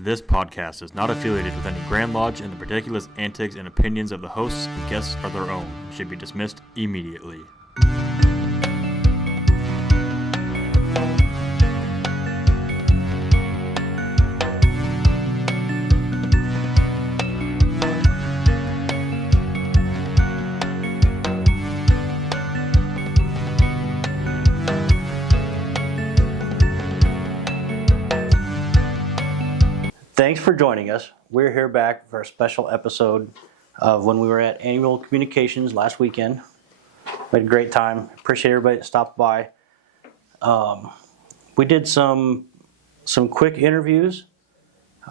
This podcast is not affiliated with any Grand Lodge, and the ridiculous antics and opinions of the hosts and guests are their own and should be dismissed immediately. Thanks for joining us. We're here back for a special episode of when we were at Annual Communications last weekend. We had a great time. Appreciate everybody that stopped by. We did some quick interviews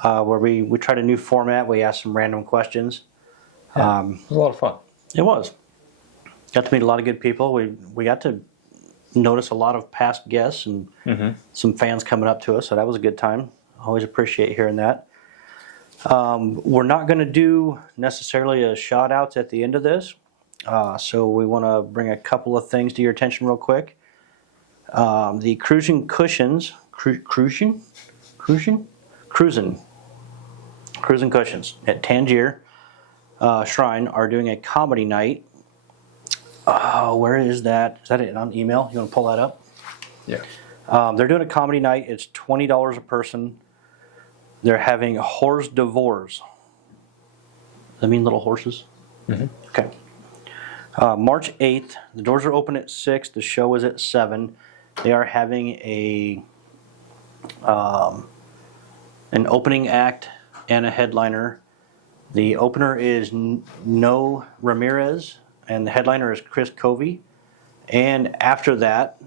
where we tried a new format. We asked some random questions. It was a lot of fun. It was. Got to meet a lot of good people. We got to notice a lot of past guests and some fans coming up to us, so that was a good time. Always appreciate hearing that. We're not going to do necessarily a shout outs at the end of this, so we want to bring a couple of things to your attention real quick. The Cruising Cushions at Tangier Shrine are doing a comedy night. Where is that? Is that it on email? You want to pull that up? Yeah. They're doing a comedy night. It's $20 a person. They're having hors d'oeuvres. Does that mean little horses? Mm-hmm. Okay. March 8th. The doors are open at 6. The show is at 7. They are having an opening act and a headliner. The opener is No Ramirez, and the headliner is Chris Covey. And after that,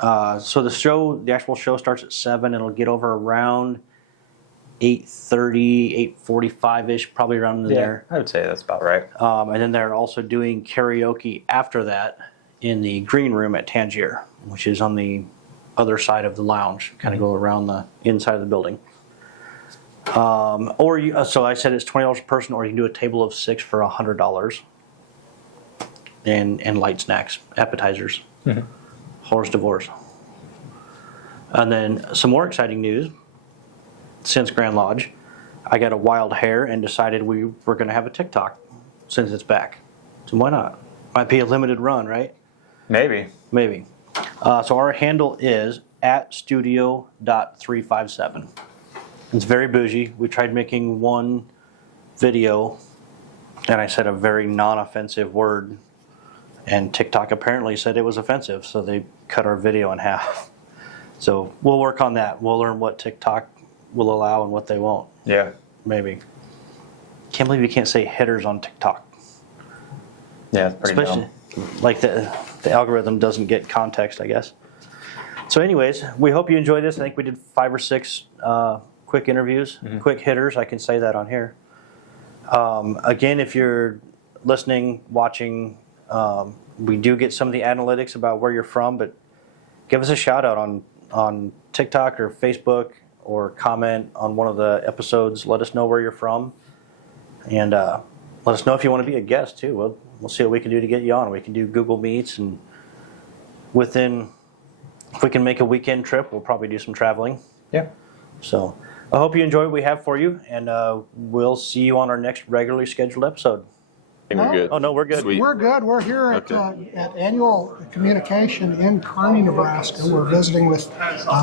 so the actual show starts at 7. It'll get over around 8:30, 8:45-ish, probably around there. I would say that's about right. And then they're also doing karaoke after that in the green room at Tangier, which is on the other side of the lounge. Kind of go around the inside of the building. So I said it's $20 a person, or you can do a table of 6 for $100, and light snacks, appetizers, hors d'oeuvres. And then some more exciting news. Since Grand Lodge, I got a wild hair and decided we were going to have a TikTok since it's back. So why not? Might be a limited run, right? Maybe. So our handle is @studio.357. It's very bougie. We tried making one video, and I said a very non-offensive word, and TikTok apparently said it was offensive, so they cut our video in half. So we'll work on that. We'll learn what TikTok will allow and what they won't. Yeah. Maybe. Can't believe you can't say hitters on TikTok. Yeah, it's pretty Especially dumb. like the algorithm doesn't get context, I guess. So anyways, we hope you enjoyed this. I think we did 5 or 6 quick interviews, quick hitters. I can say that on here. Again, if you're listening, watching, we do get some of the analytics about where you're from, but give us a shout out on TikTok or Facebook, or comment on one of the episodes. Let us know where you're from, and let us know if you want to be a guest too. We'll see what we can do to get you on. We can do Google Meets, and if we can make a weekend trip, we'll probably do some traveling. Yeah. So I hope you enjoy what we have for you, and we'll see you on our next regularly scheduled episode. We're good. Oh no, we're good. Sweet. We're good. We're here at Annual Communication in Kearney, Nebraska. We're visiting with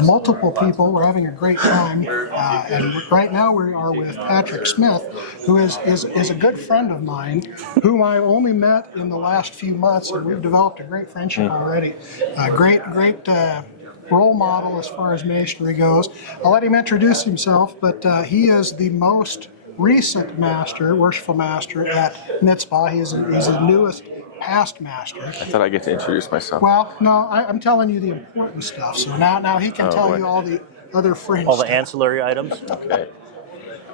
multiple people. We're having a great time. And right now we are with Patrick Smith, who is a good friend of mine, whom I only met in the last few months, and we've developed a great friendship already. Great role model as far as masonry goes. I'll let him introduce himself, but he is the most recent worshipful master at Mitzvah. He's the newest past master. I thought I get to introduce myself. Well, no, I'm telling you the important stuff. So now he can tell you all the other fringe All the stuff. ancillary items. Okay.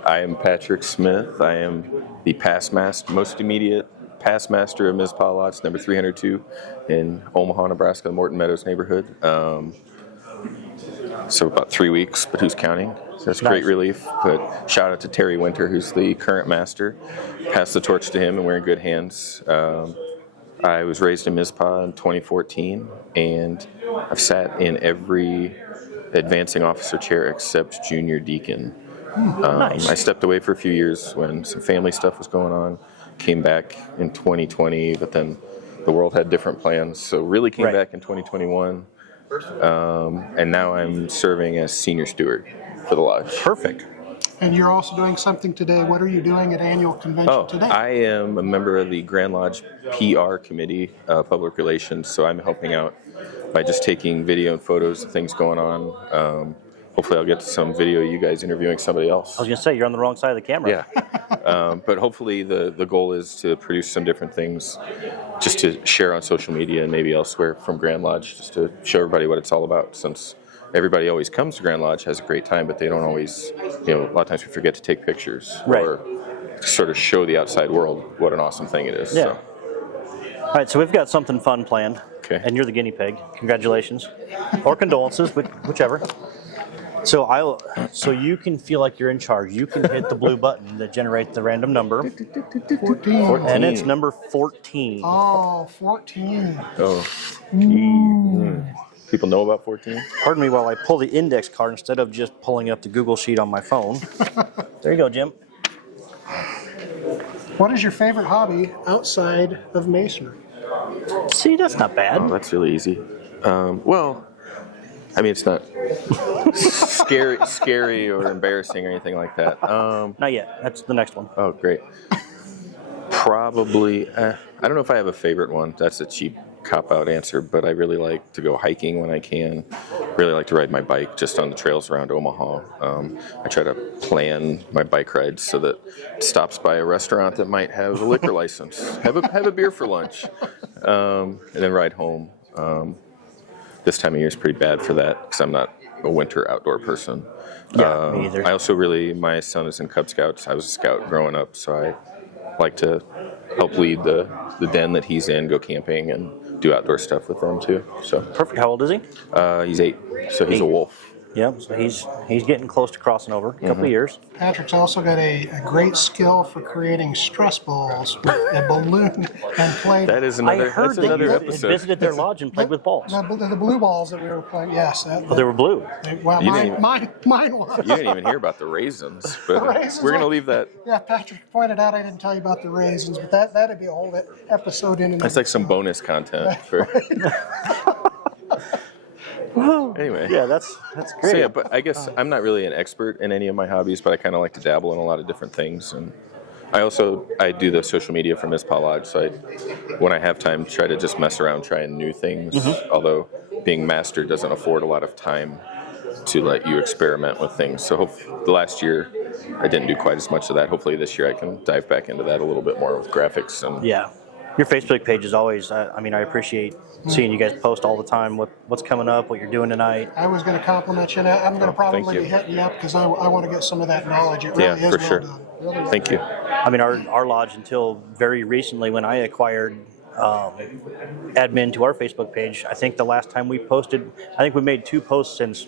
I am Patrick Smith. I am the past master, most immediate past master of Mizpah Lodge, number 302 in Omaha, Nebraska, Morton Meadows neighborhood. So about 3 weeks, but who's counting? So that's great relief. But shout out to Terry Winter, who's the current master. Pass the torch to him, and we're in good hands. I was raised in Mizpah in 2014, and I've sat in every advancing officer chair except junior deacon. Nice. I stepped away for a few years when some family stuff was going on. Came back in 2020, but then the world had different plans. So really came Right. back in 2021. And now I'm serving as senior steward for the lodge. Perfect. And you're also doing something today. What are you doing at annual convention today? I am a member of the Grand Lodge PR committee, public relations, so I'm helping out by just taking video and photos of things going on. Hopefully I'll get to some video of you guys interviewing somebody else. I was going to say, you're on the wrong side of the camera. Yeah. But hopefully the goal is to produce some different things just to share on social media and maybe elsewhere from Grand Lodge, just to show everybody what it's all about, since everybody always comes to Grand Lodge, has a great time, but they don't always, a lot of times we forget to take pictures or sort of show the outside world what an awesome thing it is. Yeah. So. All right, so we've got something fun planned. Okay. And you're the guinea pig. Congratulations. Or condolences, whichever. So you can feel like you're in charge. You can hit the blue button that generates the random number. 14. And it's number 14. Oh, 14. Oh. People know about 14? Pardon me while I pull the index card instead of just pulling up the Google sheet on my phone. There you go, Jim. What is your favorite hobby outside of masonry? See, that's not bad. Oh, that's really easy. Well, I mean, it's not scary or embarrassing or anything like that. Not yet. That's the next one. Oh, great. Probably, I don't know if I have a favorite one. That's a cheap cop-out answer, but I really like to go hiking when I can. Really like to ride my bike just on the trails around Omaha. I try to plan my bike rides so that it stops by a restaurant that might have a liquor license. Have a beer for lunch, and then ride home. This time of year is pretty bad for that because I'm not a winter outdoor person. Yeah, me either. I also my son is in Cub Scouts. I was a scout growing up, so I like to help lead the den that he's in, go camping, and do outdoor stuff with them too. So Perfect. How old is he? he's 8, so he's a wolf. Yep. So he's getting close to crossing over. A couple of years. Patrick's also got a great skill for creating stress balls with a balloon and play. That is I another. heard That's that another you had episode. visited their lodge and played with balls. The blue balls that we were playing, yes. But they were blue. Well, You mine was. You didn't even hear about the raisins, but The raisins we're gonna were- leave that. Yeah, Patrick pointed out I didn't tell you about the raisins, but that'd be a whole episode in and That's like some bonus content for. Anyway. Yeah, that's great. So yeah, but I guess I'm not really an expert in any of my hobbies, but I kind of like to dabble in a lot of different things, and I do the social media for Miss Lodge, so when I have time, try to just mess around trying new things. Although being master doesn't afford a lot of time to let you experiment with things. So the last year I didn't do quite as much of that. Hopefully this year I can dive back into that a little bit more with graphics and. Yeah. Your Facebook page is always, I appreciate seeing you guys post all the time what's coming up, what you're doing tonight. I was going to compliment you. I'm going to probably you. be hitting you up because I want to get some of that knowledge. It really Yeah, is for well sure. done. Really well Thank you. I mean, our lodge until very recently when I acquired admin to our Facebook page, I think the last time we posted, I think we made 2 posts since,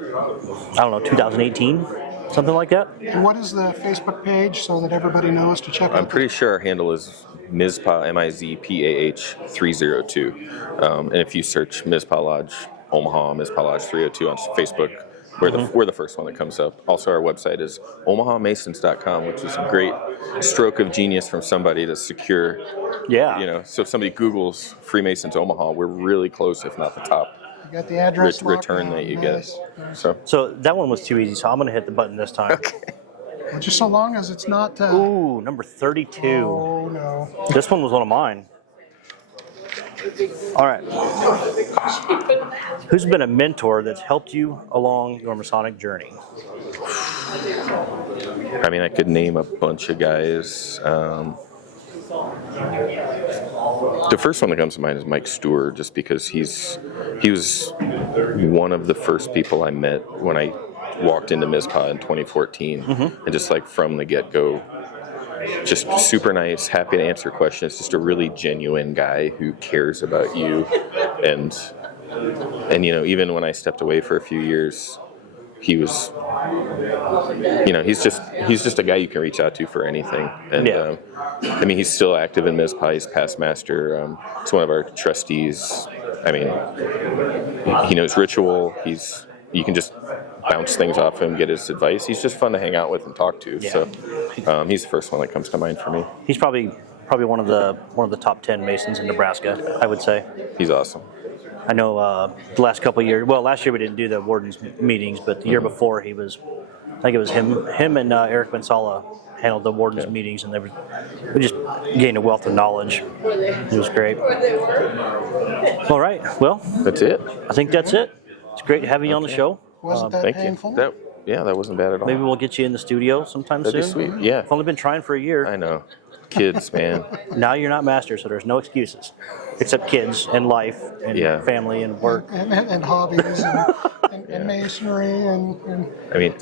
2018, something like that. And what is the Facebook page so that everybody knows to check out? I'm pretty sure our handle is Mizpah, MIZPAH 302. And if you search Mizpah Lodge Omaha, Mizpah Lodge 302 on Facebook, we're the first one that comes up. Also, our website is omahamasons.com, which is a great stroke of genius from somebody to secure. Yeah. So if somebody Googles Freemasons Omaha, we're really close, if not the top You got the address return locked that you down. get. Nice. So that one was too easy, so I'm going to hit the button this time. Well, just so long as it's not. Ooh, number 32. Oh no. This one was one of mine. All right. Who's been a mentor that's helped you along your Masonic journey? I mean, I could name a bunch of guys. The first one that comes to mind is Mike Stewart, just because he was one of the first people I met when I walked into Mizpah in 2014, and just like from the get-go, just super nice, happy to answer questions, just a really genuine guy who cares about you, and even when I stepped away for a few years, he was, he's just a guy you can reach out to for anything. And he's still active in Mizpah. He's past master. He's one of our trustees. I mean, he knows ritual. You can just bounce things off him, get his advice. He's just fun to hang out with and talk to. Yeah. So he's the first one that comes to mind for me. He's probably one of the top 10 Masons in Nebraska, I would say. He's awesome. I know the last couple of years. Well, last year we didn't do the wardens meetings, but the year before I think it was him and Eric Bensala handled the wardens meetings, and we just gained a wealth of knowledge. It was great. All right, well, That's it. I think that's it. It's great having you on the show. Wasn't that Thank painful? you. That wasn't bad at all. Maybe we'll get you in the studio sometime That'd soon. be sweet. Yeah. I've only been trying for a year. I know. Kids, man. Now you're not master, so there's no excuses, except kids and life and family and work. And hobbies and masonry and I mean,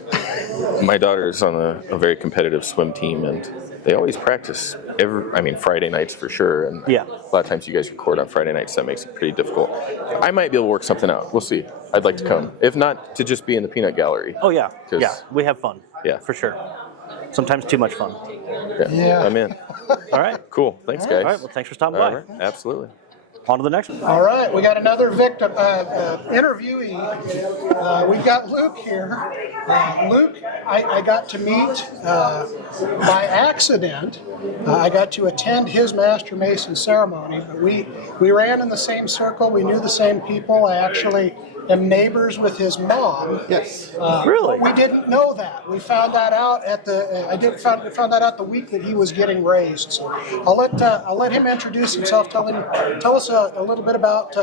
my daughter's on a very competitive swim team, and they always practice Friday nights for sure. And Yeah. a lot of times you guys record on Friday nights, so that makes it pretty difficult. I might be able to work something out. We'll see. I'd like to come. If not, to just be in the peanut gallery. Oh yeah, 'Cause- yeah, we have fun. Yeah. For sure. Sometimes too much fun. Yeah. I'm in. All right. Cool. Thanks, guys. All right. Well, thanks for stopping All by. right. Absolutely. On to the next one. All right, we got another victim interviewee. We've got Luke here. Luke, I got to meet by accident. I got to attend his Master Mason ceremony, but we ran in the same circle. We knew the same people. I actually am neighbors with his mom. Yes. Really? We didn't know that. We found that out at the. Found that out the week that he was getting raised. So I'll let him introduce himself. Tell us a little bit about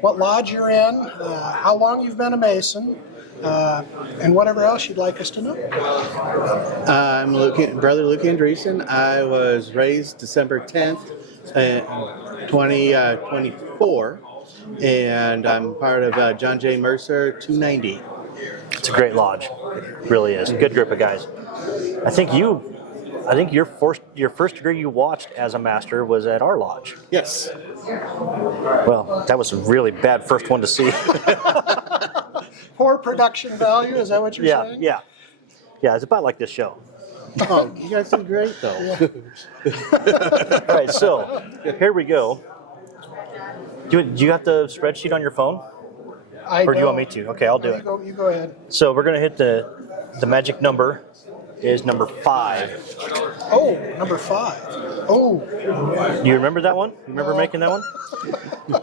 what lodge you're in, how long you've been a Mason, and whatever else you'd like us to know. I'm Brother Luke Andreessen. I was raised December 10th, 2024, and I'm part of John J. Mercer 290. It's a great lodge. It really is. Good group of guys. I think your first degree you watched as a master was at our lodge. Yes. Well, that was a really bad first one to see. Poor production value, is that what you're saying? Yeah. It's about like this show. Oh, you guys did great, though. All right, so here we go. Do you have the spreadsheet on your phone? Or do you want me to? Okay, I'll do it. You go ahead. So we're going to hit the magic number is number 5. Oh, number 5. Oh. Do you remember that one? Remember making that one?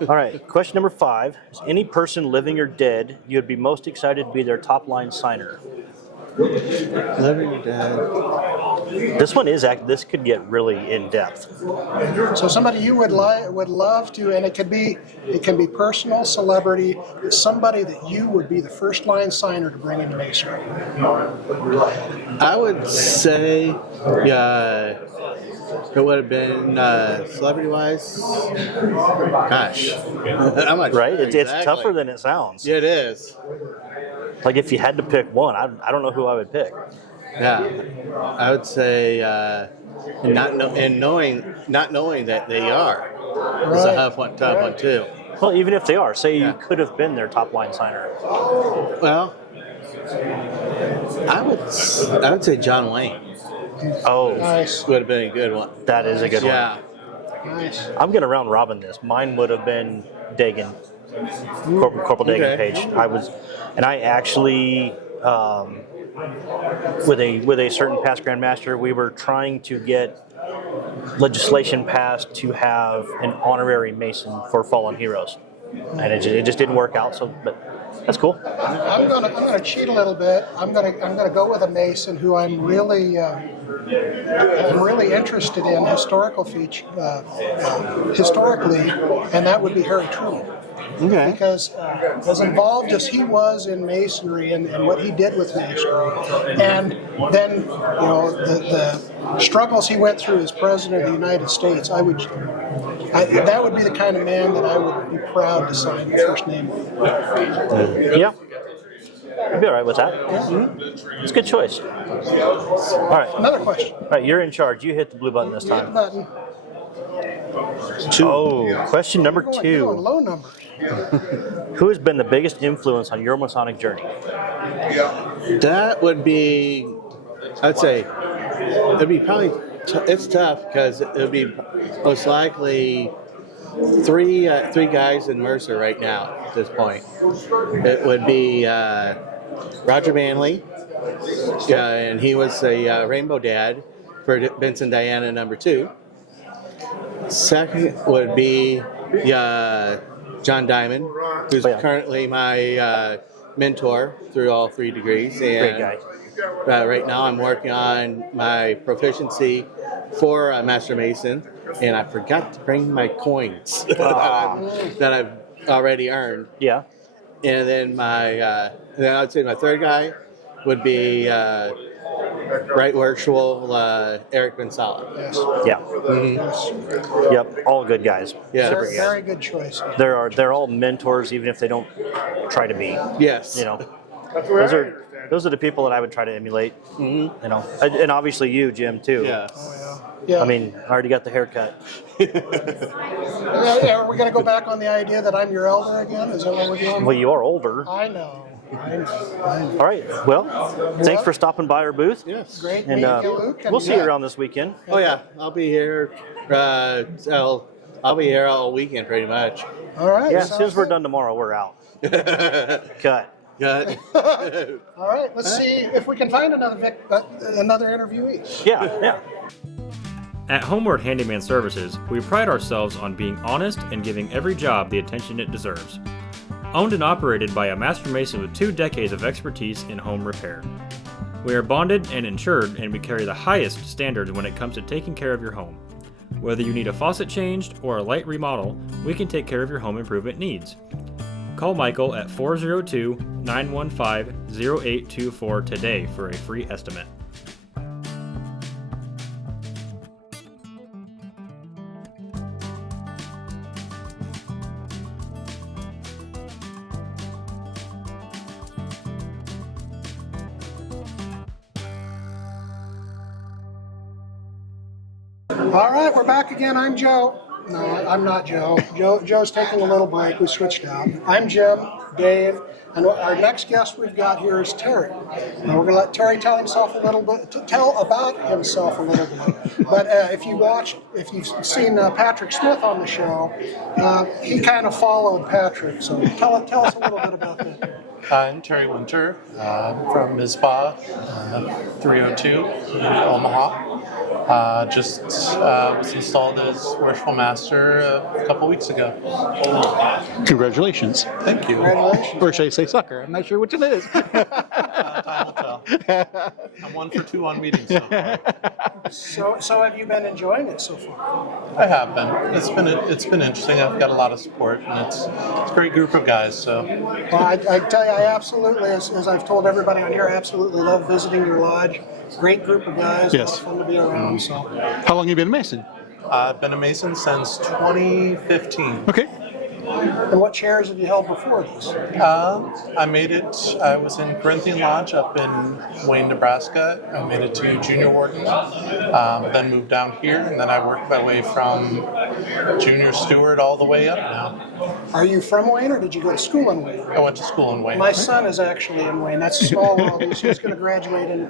All right, question number 5. Is any person living or dead you would be most excited to be their top line signer? Living or dead? This could get really in depth. So somebody you would love to, and it can be personal, celebrity, somebody that you would be the first line signer to bring into masonry. I would say, it would have been celebrity-wise. Gosh, I'm not Right? sure It's exactly. tougher than it sounds. Yeah, it is. Like if you had to pick one, I don't know who I would pick. Yeah, I would say, not knowing that they are is a tough one too. Well, even if they are, say you could have been their top line signer. Well, I would say John Wayne Oh, Nice. would have been a good one. that is a good Yeah, Nice. one. I'm going to round robin this. Mine would have been Dagan, Corporal Dagan Okay. Page. I actually, with a certain past Grand Master, we were trying to get legislation passed to have an honorary Mason for fallen heroes, and it just didn't work out. So, but that's cool. I'm gonna cheat a little bit. I'm gonna go with a Mason who I'm really interested in historically, and that would be Harry Truman. okay. Because as involved as he was in Masonry and what he did with Masonry, and then the struggles he went through as President of the United States, that would be the kind of man that I would be proud to sign the first name with. Yeah, you'd be all right with that. It's a good choice. All right, Another question. all right. You're in charge. You hit the blue button this Hit the time. button. Oh, question number You're going 2. low numbers. Who has been the biggest influence on your Masonic journey? That would be, I'd say, it'd be probably, it's tough because it would be most likely three guys in Mercer right now at this point. It would be Roger Manley, and he was a Rainbow Dad for Vince and Diana #2. Second would be John Diamond, who's currently my mentor through all 3 degrees. And, Great guy. right now I'm working on my proficiency for Master Mason, and I forgot to bring my coins that I've already earned. Yeah. And then then I'd say my third guy would be Right Virtual Eric Gonzalez. Yes. Yeah. Yes. Yep. All good guys. Yeah. Super Very, guys. very good choice. They're all mentors, even if they don't try to be. Yes. You know, those are the people that I would try to emulate. You know, and obviously you, Jim, too. Yes. Oh, yeah. I mean, I already got the haircut. Are we going to go back on the idea that I'm your elder again? Is that what we're doing? Well, you are older. I know. All right. Well, thanks for stopping by our booth. Yes. Great And meeting you, Luke. we'll see you around this weekend. Oh yeah, I'll be here. I'll be here all weekend pretty much. All right. Yeah, as sounds soon as we're good. done tomorrow, we're out. Cut. Good. All right. Let's see if we can find another interviewee. Yeah. At Homeward Handyman Services, we pride ourselves on being honest and giving every job the attention it deserves. Owned and operated by a master mason with 2 decades of expertise in home repair. We are bonded and insured, and we carry the highest standards when it comes to taking care of your home. Whether you need a faucet changed or a light remodel, we can take care of your home improvement needs. Call Michael at 402-915-0824 today for a free estimate. All right, we're back again. I'm Joe. No, I'm not Joe. Joe's taking a little break. We switched out. I'm Jim, Dave, and our next guest we've got here is Terry. Now we're going to let Terry tell about himself a little bit. But if you've seen Patrick Smith on the show, he kind of followed Patrick. So tell us a little bit about that. I'm Terry Winter from MISPA 302 in Omaha. Just was installed as Worshipful Master a couple weeks ago. Congratulations. Thank you. Congratulations. Or should I say sucker? I'm not sure which it is. Time will tell. I'm 1 for 2 on meetings so far. So have you been enjoying it so far? I have been. It's been interesting. I've got a lot of support, and it's a great group of guys. So Well, I tell you, I absolutely, as I've told everybody on here, I absolutely love visiting your lodge. Great group of guys. Yes. Fun to be around. So. How long have you been a Mason? I've been a Mason since 2015. Okay. And what chairs have you held before this? I made it. I was in Corinthian Lodge up in Wayne, Nebraska. I made it to junior warden, then moved down here, and then I worked my way from junior steward all the way up now. Are you from Wayne, or did you go to school in Wayne? I went to school in Wayne. My son is actually in Wayne. That's a small world. He's going to graduate in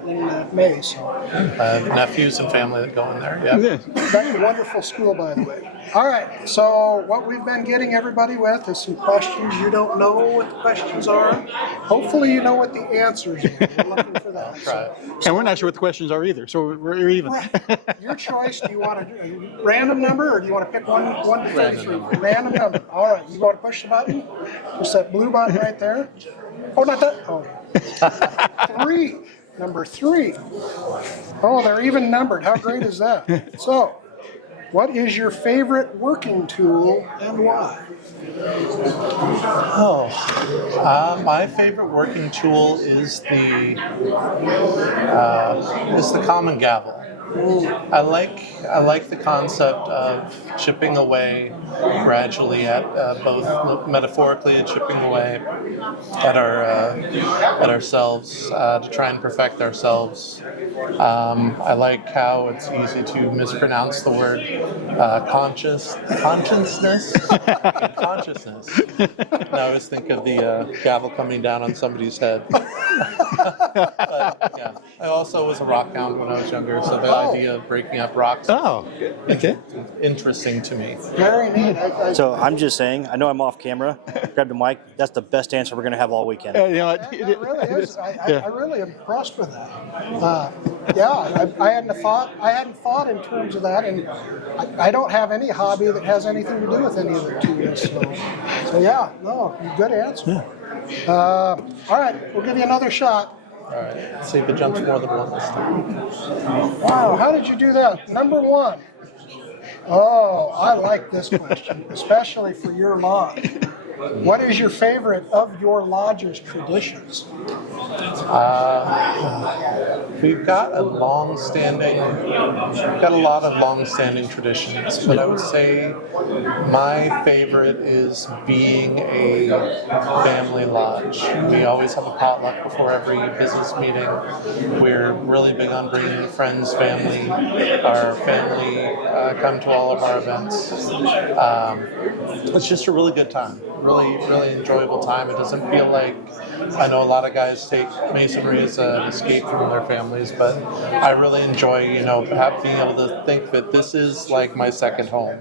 May. So I have nephews and family that go in there. Yeah. that's a wonderful school, by the way. All right. So what we've been getting everybody with is some questions. You don't know what the questions are. Hopefully, you know what the answers are. We're looking for that. Right. And we're not sure what the questions are either, so we're even. Your choice. Do you want a random number, or do you want to pick one to 33? number. Random number. All right. You want to push the button? Push that blue button right there. Oh, not that. Oh. 3. Number 3. Oh, they're even numbered. How great is that? So, what is your favorite working tool and why? My favorite working tool is the common gavel. I like the concept of chipping away gradually at both metaphorically and chipping away at ourselves to try and perfect ourselves. I like how it's easy to mispronounce the word consciousness. And I always think of the gavel coming down on somebody's head. But, yeah, I also was a rock hound when I was younger, so idea of breaking up rocks Oh, okay. interesting to me. Very neat. So I'm just saying, I know I'm off camera. Grab the mic. That's the best answer we're going to have all weekend. You know, It really is. Yeah. I really am impressed with that. Yeah, I hadn't thought in terms of that, and I don't have any hobby that has anything to do with any of the tools. So yeah, no, good answer. All right, we'll give you another shot. All right, let's see if it jumps more than one this time. Wow, how did you do that? Number one. Oh, I like this question, especially for your lodge. What is your favorite of your lodge's traditions? We've got a lot of long-standing traditions, but I would say my favorite is being a family lodge. We always have a potluck before every business meeting. We're really big on bringing friends, family. Our family come to all of our events. It's just a really good time. Really, really enjoyable time. It doesn't feel like, I know a lot of guys take Masonry as an escape from their families, but I really enjoy, being able to think that this is like my second home,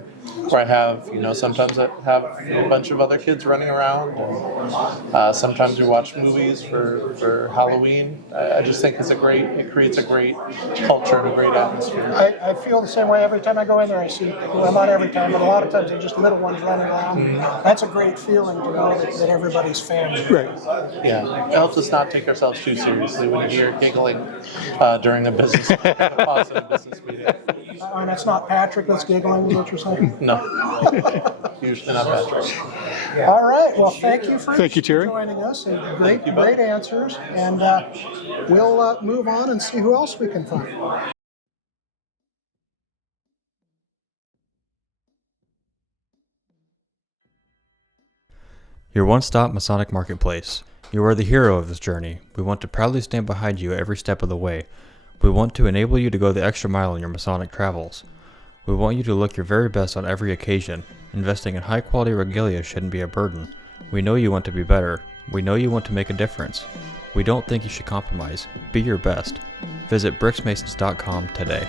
where I have, sometimes I have a bunch of other kids running around, and sometimes we watch movies for Halloween. I just think it creates a great culture and a great atmosphere. I feel the same way every time I go in there. I see, well, not every time, but a lot of times they're just little ones running around. Mm-hmm. That's a great feeling to know that everybody's family. Right. Yeah, it helps us not take ourselves too seriously when you hear giggling during a positive business meeting. And it's not Patrick that's giggling, is what you're saying? No, usually not Patrick. All right. Well, thank you for Terry. joining us, and great answers. And we'll move on and see who else we can find. Your one-stop Masonic marketplace. You are the hero of this journey. We want to proudly stand behind you every step of the way. We want to enable you to go the extra mile in your Masonic travels. We want you to look your very best on every occasion. Investing in high-quality regalia shouldn't be a burden. We know you want to be better. We know you want to make a difference. We don't think you should compromise. Be your best. Visit bricksmasons.com today.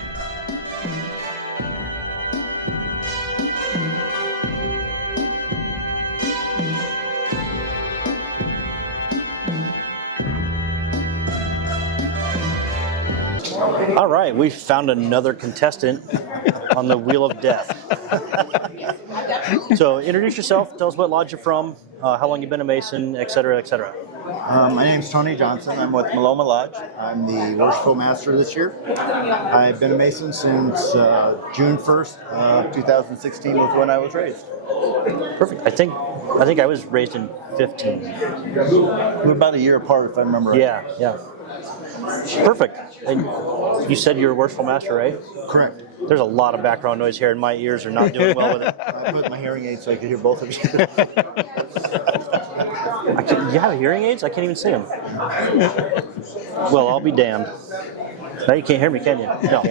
All right, we found another contestant on the Wheel of Death. So introduce yourself, tell us what lodge you're from, how long you've been a Mason, et cetera, et cetera. My name's Tony Johnson. I'm with Maloma Lodge. I'm the Worshipful Master this year. I've been a Mason since June 1st of 2016 was when I was raised. Perfect. I think I was raised in 15. We're about a year apart, if I remember right. Yeah. Perfect. And you said you're a Worshipful Master, right? Correct. There's a lot of background noise here, and my ears are not doing well with it. I put my hearing aid so I could hear both of you. You have hearing aids? I can't even see them. Well, I'll be damned. Now you can't hear me, can you? No.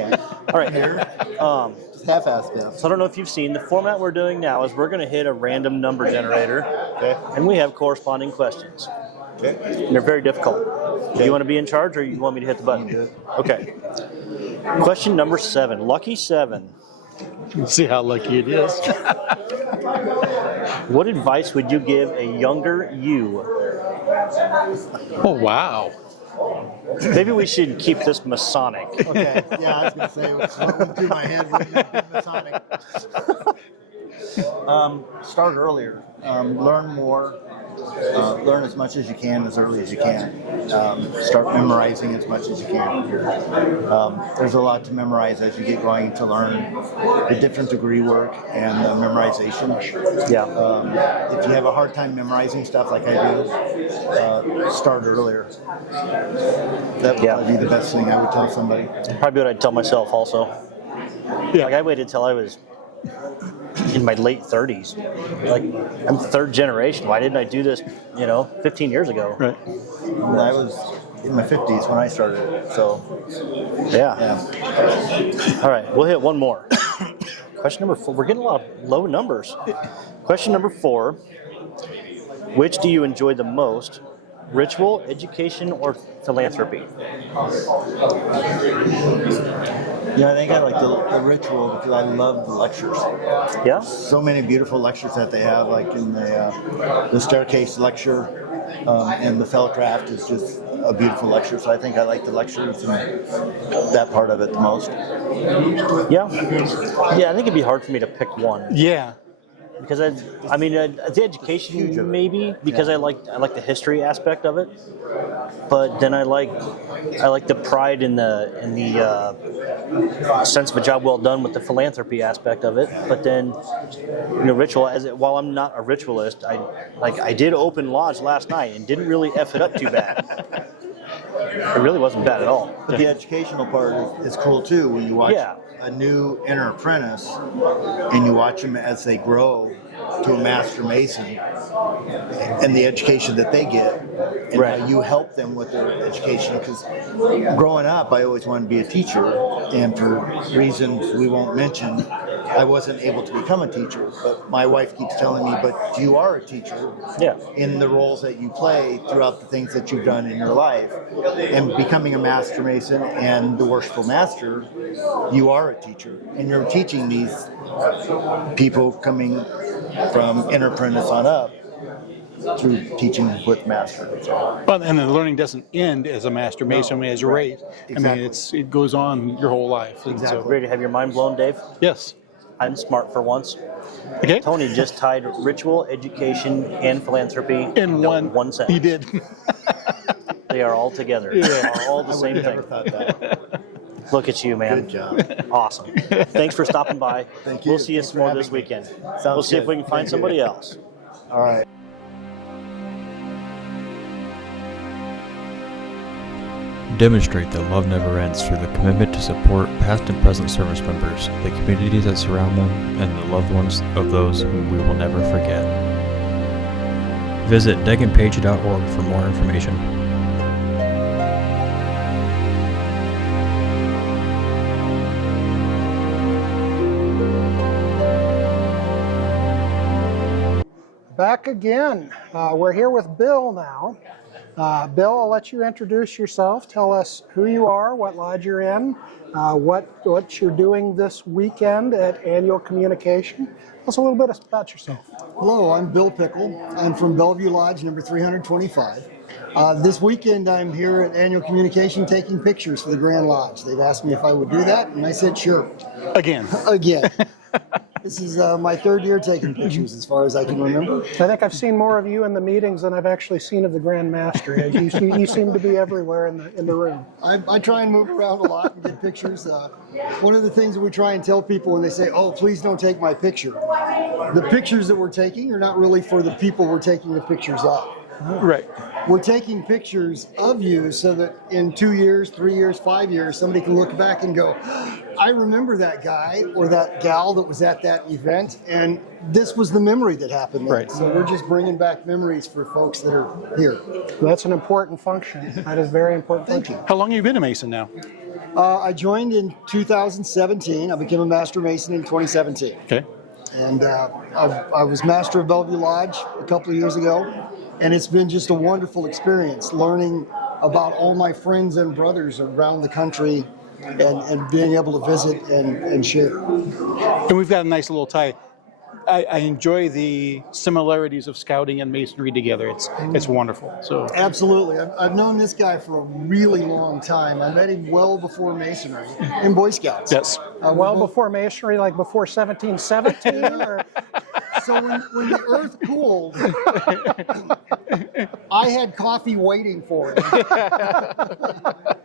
All right. Just half-assed this. So I don't know if you've seen, the format we're doing now is we're going to hit a random number generator, Okay. and we have corresponding questions. Okay. And they're very difficult. Do you want to be in charge, or you want me to hit the button? Good. Okay. Question number 7. Lucky 7. Let's see how lucky it is. What advice would you give a younger you? Oh, wow. Maybe we should keep this Masonic. Okay. Yeah, I was going to say, what went through my head wouldn't have been Masonic. Start earlier. Learn more. Learn as much as you can as early as you can. Start memorizing as much as you can. There's a lot to memorize as you get going to learn the different degree work and the memorization. Yeah. If you have a hard time memorizing stuff like I do, start earlier. That would probably be the best thing I would tell somebody. Probably what I'd tell myself also. Yeah. Like I waited till I was in my late 30s. Like, I'm third generation. Why didn't I do this, 15 years ago? Right. I was in my 50s when I started it, so Yeah. All right, we'll hit one more. Question number 4. We're getting a lot of low numbers. Question number 4. Which do you enjoy the most? Ritual, education, or philanthropy? Yeah, I think I like the ritual because I love the lectures. Yeah. So many beautiful lectures that they have, like in the staircase lecture, and the Fellcraft is just a beautiful lecture. So I think I like the lectures and that part of it the most. Yeah. Yeah, I think it'd be hard for me to pick one. Yeah. Because the education maybe because I like the history aspect of it, but then I like the pride in the sense of a job well done with the philanthropy aspect of it. But then ritual while I'm not a ritualist, I did open lodge last night and didn't really F it up too bad. It really wasn't bad at all. But the educational part is cool too, when you watch a new inner apprentice and you watch them as they grow to a master mason and the education that they get and how you help them with their education. Because growing up, I always wanted to be a teacher, and for reasons we won't mention, I wasn't able to become a teacher. But my wife keeps telling me, but you are a teacher in the roles that you play throughout the things that you've done in your life. And becoming a master mason and the worshipful master, you are a teacher. And you're teaching these people coming from inner apprentice on up through teaching with master. Well, and the learning doesn't end as a master mason as you're raised. Exactly. I mean, it goes on your whole life. Exactly. Ready to have your mind blown, Dave? Yes. I'm smart for once. Okay. Tony just tied ritual, education, and philanthropy in one sentence. He did. They are all together. Yeah. They are all the same thing. Never thought that. Look at you, man. Good job. Awesome. Thanks for stopping by. Thank you. We'll see you Thanks some more for this having me. weekend. Sounds We'll see if good. we can find Thank you. somebody else. All right. Demonstrate that love never ends through the commitment to support past and present service members, the communities that surround them, and the loved ones of those whom we will never forget. Visit deganpage.org for more information. Back again. We're here with Bill now. Bill, I'll let you introduce yourself. Tell us who you are, what lodge you're in, what you're doing this weekend at Annual Communication. Tell us a little bit about yourself. Hello, I'm Bill Pickle. I'm from Bellevue Lodge number 325. This weekend I'm here at Annual Communication taking pictures for the Grand Lodge. They've asked me if I would do that, and I said sure. Again. Again. This is my third year taking pictures as far as I can remember. I think I've seen more of you in the meetings than I've actually seen of the Grand Master. You seem to be everywhere in the room. I try and move around a lot and get pictures. One of the things that we try and tell people when they say, oh, please don't take my picture. The pictures that we're taking are not really for the people we're taking the pictures of. Right. We're taking pictures of you so that in 2 years, 3 years, 5 years, somebody can look back and go, I remember that guy or that gal that was at that event, and this was the memory that happened there. Right. So we're just bringing back memories for folks that are here. That's an important function. That is very important. Thank you. How long have you been a Mason now? I joined in 2017. I became a Master Mason in 2017. Okay. And I was Master of Bellevue Lodge a couple of years ago. And it's been just a wonderful experience learning about all my friends and brothers around the country and being able to visit and share. And we've got a nice little tie. I enjoy the similarities of scouting and masonry together. It's wonderful. So absolutely, I've known this guy for a really long time. I met him well before masonry in Boy Scouts. Yes. Well before masonry, like before 1717, or so when the earth cooled, I had coffee waiting for him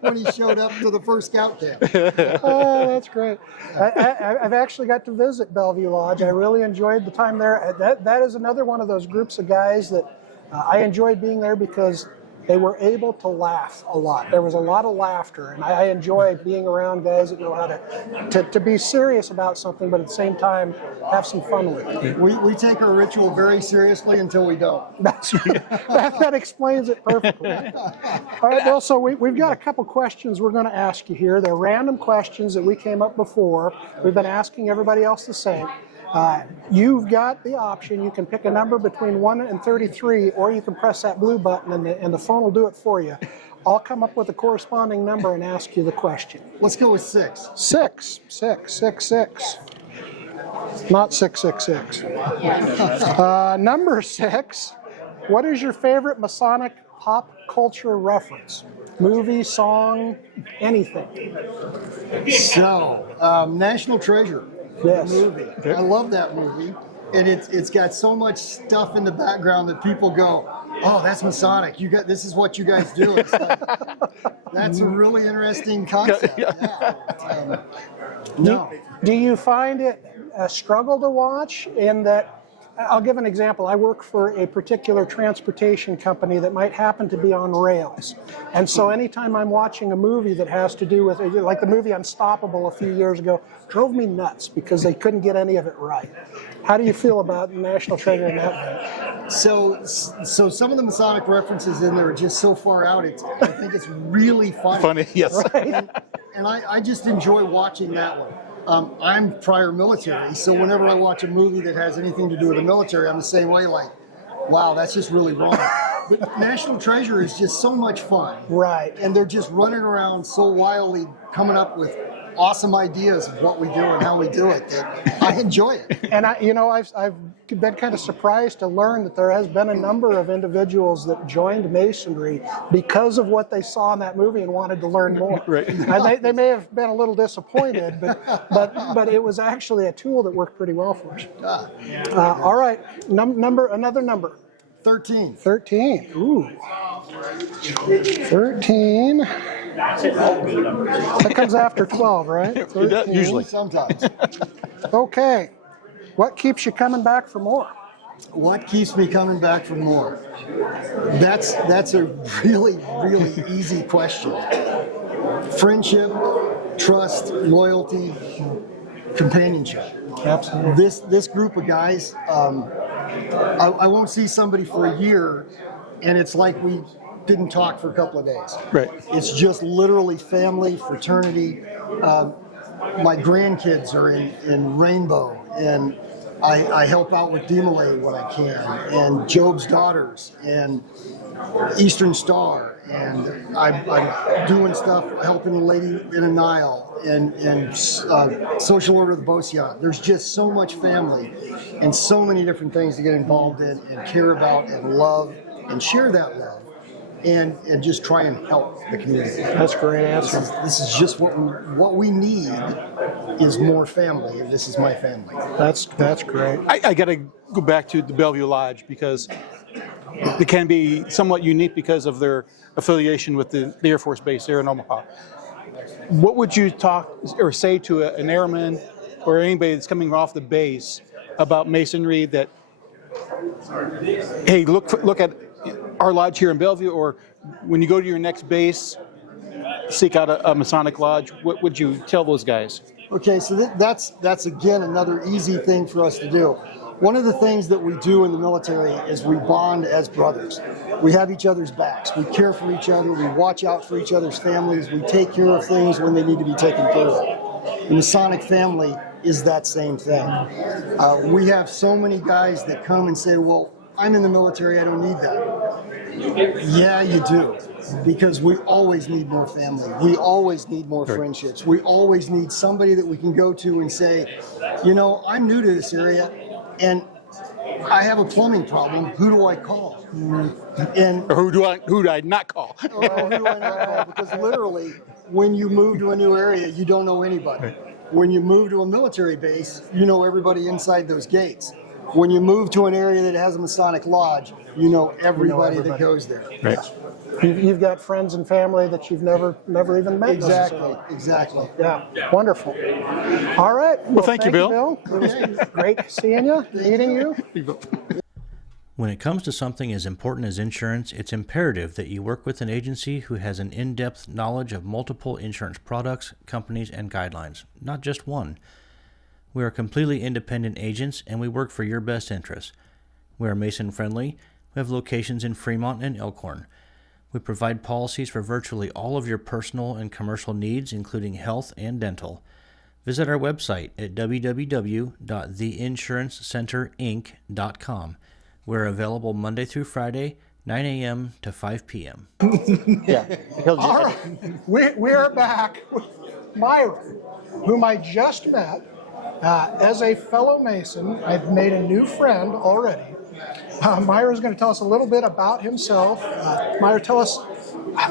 when he showed up to the first scout camp. Oh, that's great. I've actually got to visit Bellevue Lodge. I really enjoyed the time there. That is another one of those groups of guys that I enjoyed being there because they were able to laugh a lot. There was a lot of laughter, and I enjoy being around guys that know how to be serious about something, but at the same time have some fun with it. We take our ritual very seriously until we don't. That explains it perfectly. All right, Bill, so we've got a couple questions we're going to ask you here. They're random questions that we came up before. We've been asking everybody else the same. You've got the option. You can pick a number between 1 and 33, or you can press that blue button and the phone will do it for you. I'll come up with a corresponding number and ask you the question. Let's go with 6. 6. Not 666. Number 6. What is your favorite Masonic pop culture reference? Movie, song, anything. So, National Treasure. Yes. Movie. I love that movie. And it's got so much stuff in the background that people go, oh, that's Masonic. This is what you guys do. It's like, that's a really interesting concept. Yeah. No. Do you find it a struggle to watch in that? I'll give an example. I work for a particular transportation company that might happen to be on rails. And so anytime I'm watching a movie that has to do with, like the movie Unstoppable a few years ago, drove me nuts because they couldn't get any of it right. How do you feel about National Treasure in that way? So some of the Masonic references in there are just so far out. I think it's really funny. Funny, yes. Right? And I just enjoy watching that one. I'm prior military, so whenever I watch a movie that has anything to do with the military, I'm the same way, like, wow, that's just really wrong. But National Treasure is just so much fun. Right. And they're just running around so wildly coming up with awesome ideas of what we do and how we do it that I enjoy it. And I've been kind of surprised to learn that there has been a number of individuals that joined Masonry because of what they saw in that movie and wanted to learn more. Right. They may have been a little disappointed, but it was actually a tool that worked pretty well for us. All right, another number. 13. 13. Ooh. 13. That comes after 12, right? 13. Usually. Sometimes. Okay. What keeps you coming back for more? What keeps me coming back for more? That's a really, really easy question. Friendship, trust, loyalty, companionship. Absolutely. This group of guys, I won't see somebody for a year, and it's like we didn't talk for a couple of days. Right. It's just literally family, fraternity. My grandkids are in Rainbow, and I help out with Demolay when I can, and Job's Daughters, and Eastern Star, and I'm doing stuff, helping a lady in a Nile, and Social Order of the Beauseant. There's just so much family, and so many different things to get involved in, and care about, and love, and share that love. And just try and help the community. That's a great answer. This is just what we need is more family, and this is my family. That's great. I got to go back to the Bellevue Lodge because it can be somewhat unique because of their affiliation with the Air Force Base there in Omaha. What would you talk or say to an airman or anybody that's coming off the base about Masonry that, hey, look at our lodge here in Bellevue, or when you go to your next base, seek out a Masonic lodge? What would you tell those guys? Okay, so that's again another easy thing for us to do. One of the things that we do in the military is we bond as brothers. We have each other's backs. We care for each other. We watch out for each other's families. We take care of things when they need to be taken care of. The Masonic family is that same thing. We have so many guys that come and say, well, I'm in the military, I don't need that. Yeah, you do. Because we always need more family. We always need more friendships. We always need somebody that we can go to and say, I'm new to this area and I have a plumbing problem. Who do I call? Or who do I not call? Who do I not call? Because literally, when you move to a new area, you don't know anybody. When you move to a military base, you know everybody inside those gates. When you move to an area that has a Masonic lodge, you know everybody that goes there. Right. You've got friends and family that you've never even met. Exactly. Yeah, wonderful. All right. Well, thank you, Bill. It was great seeing you, meeting you. When it comes to something as important as insurance, it's imperative that you work with an agency who has an in-depth knowledge of multiple insurance products, companies, and guidelines, not just one. We are completely independent agents, and we work for your best interests. We are Mason-friendly. We have locations in Fremont and Elkhorn. We provide policies for virtually all of your personal and commercial needs, including health and dental. Visit our website at www.theinsurancecenterinc.com. We're available Monday through Friday, 9 a.m. to 5 p.m. Yeah. He'll just, All right, we are back with Myron, whom I just met. As a fellow Mason, I've made a new friend already. Myron's going to tell us a little bit about himself. Myron, tell us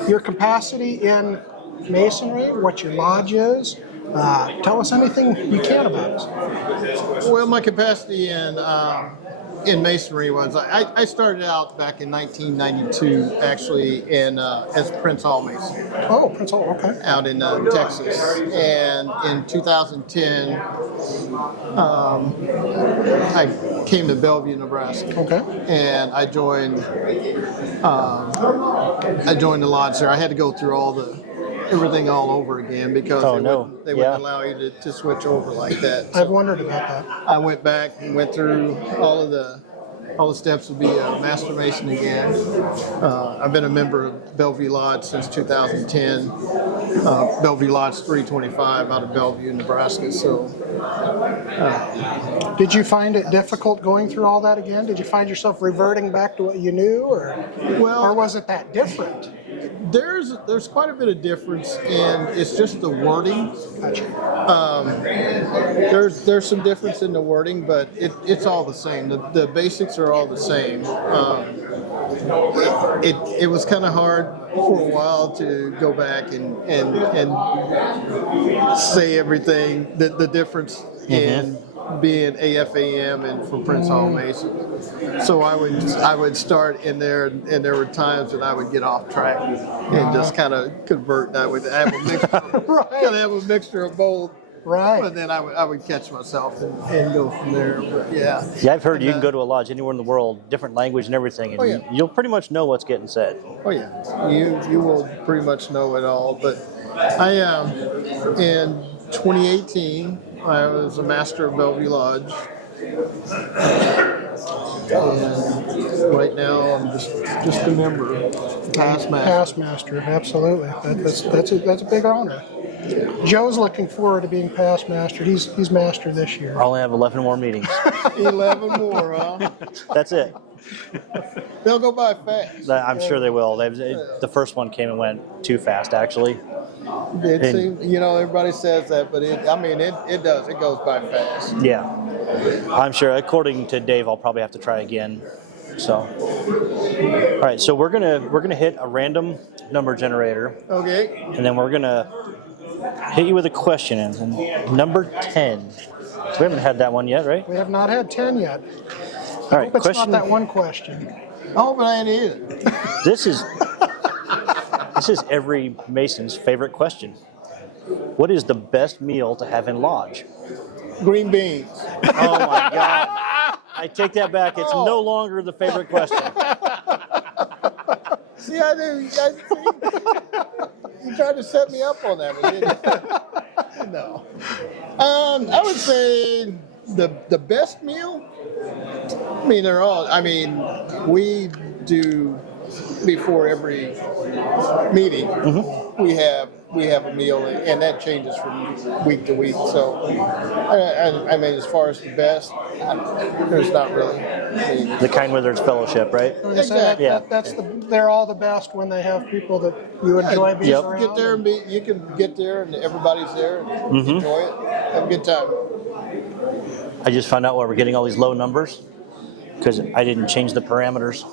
your capacity in Masonry, what your lodge is. Tell us anything you can about us. Well, my capacity in Masonry was I started out back in 1992 actually as Prince Hall Mason. Oh, Prince Hall, okay. Out in Texas, and in 2010 I came to Bellevue, Nebraska. Okay. And I joined the lodge there. I had to go through everything all over again because they wouldn't allow you to switch over like that. I've wondered about that. I went back and went through all the steps to be a Master Mason again. I've been a member of Bellevue Lodge since 2010. Bellevue Lodge 325 out of Bellevue, Nebraska. So, did you find it difficult going through all that again? Did you find yourself reverting back to what you knew, or was it that different? There's quite a bit of difference in it's just the wording. There's some difference in the wording, but it's all the same. The basics are all the same. It was kind of hard for a while to go back and say everything, the difference in being AFAM and for Prince Hall Mason. So I would start in there, and there were times that I would get off track and just kind of convert. And I would have a mixture, of both. Right. But then I would catch myself and go from there. But yeah. Yeah, I've heard you can go to a lodge anywhere in the world, different language and everything, and you'll pretty much know what's getting said. Oh yeah, you will pretty much know it all. But I in 2018 I was a Master of Bellevue Lodge, and right now I'm just a member, past master. Past master, absolutely. That's a big honor. Joe's looking forward to being past master. He's master this year. I only have 11 more meetings. 11 more, huh? That's it. They'll go by fast. I'm sure they will. The first one came and went too fast, actually. It seems, everybody says that, but it does. It goes by fast. Yeah, I'm sure. According to Dave, I'll probably have to try again. So, all right. So we're gonna hit a random number generator. Okay. And then we're gonna hit you with a question. And number 10. So we haven't had that one yet, right? We have not had 10 yet. All right. It's not that one question. Oh, but I ain't either. This is every Mason's favorite question. What is the best meal to have in lodge? Green beans. Oh my God. I take that back. It's no longer the favorite question. See, I do. You tried to set me up on that one, didn't you? No. I would say the best meal. They're all. We do before every meeting. We have a meal, and that changes from week to week. So, as far as the best, there's not really. The kind where there's fellowship, right? Exactly. They're all the best when they have people that you enjoy being around. Get there you can get there, and everybody's there, and enjoy it. Have a good time. I just found out why we're getting all these low numbers because I didn't change the parameters.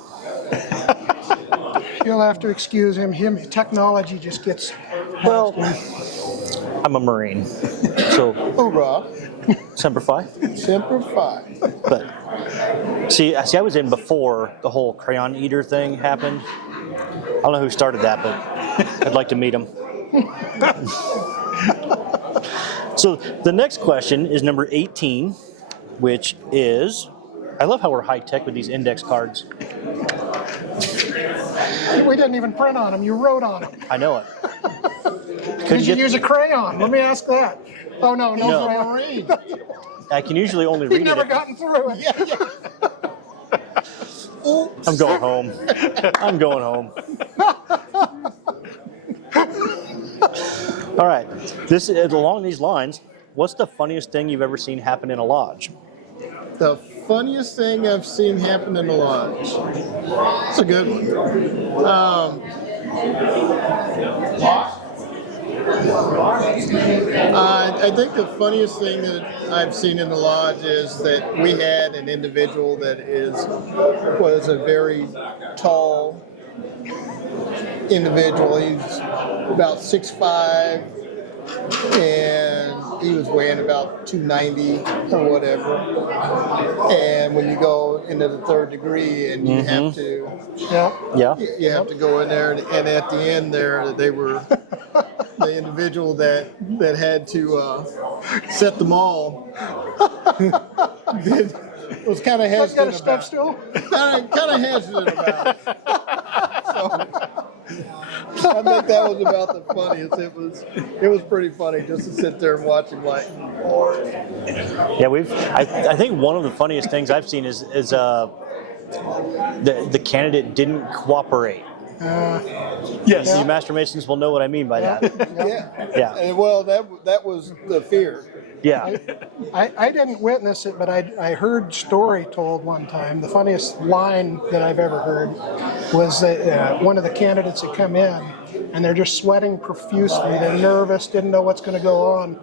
You'll have to excuse him. Technology just gets. Well, I'm a Marine, so hoorah, Semper Fi. Semper Fi. But see, I was in before the whole crayon eater thing happened. I don't know who started that, but I'd like to meet him. So the next question is number 18, which is, I love how we're high tech with these index cards. We didn't even print on them. You wrote on them. I know it. Did you use a crayon? Let me ask that. Oh, no crayon. I can usually only read it. You've never gotten through it. I'm going home. I'm going home. All right. Along these lines, what's the funniest thing you've ever seen happen in a lodge? The funniest thing I've seen happen in the lodge. It's a good one. I think the funniest thing that I've seen in the lodge is that we had an individual that was a very tall individual. He's about 6'5", and he was weighing about 290 or whatever. And when you go into the third degree, and you have to, you have to go in there, and at the end there, they were the individual that had to set them all. Was kind of hesitant about. Kind of hesitant about it. So, I think that was about the funniest. It was pretty funny just to sit there and watch him like. Yeah, I think one of the funniest things I've seen is the candidate didn't cooperate. Yes. You Master Masons will know what I mean by that. Yeah. And well, that was the fear. Yeah. I didn't witness it, but I heard story told one time. The funniest line that I've ever heard was that one of the candidates had come in, and they're just sweating profusely. They're nervous, didn't know what's going to go on.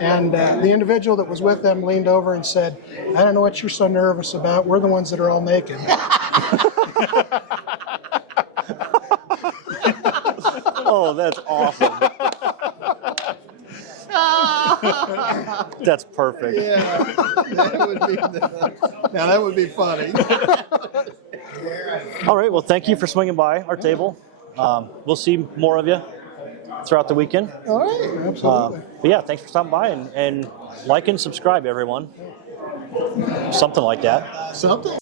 And the individual that was with them leaned over and said, "I don't know what you're so nervous about. We're the ones that are all naked." Oh, that's awesome. That's perfect. Yeah, that would be funny. All right, well, thank you for swinging by our table. We'll see more of you throughout the weekend. All right, absolutely. But yeah, thanks for stopping by, and like and subscribe, everyone. Something like that. Something.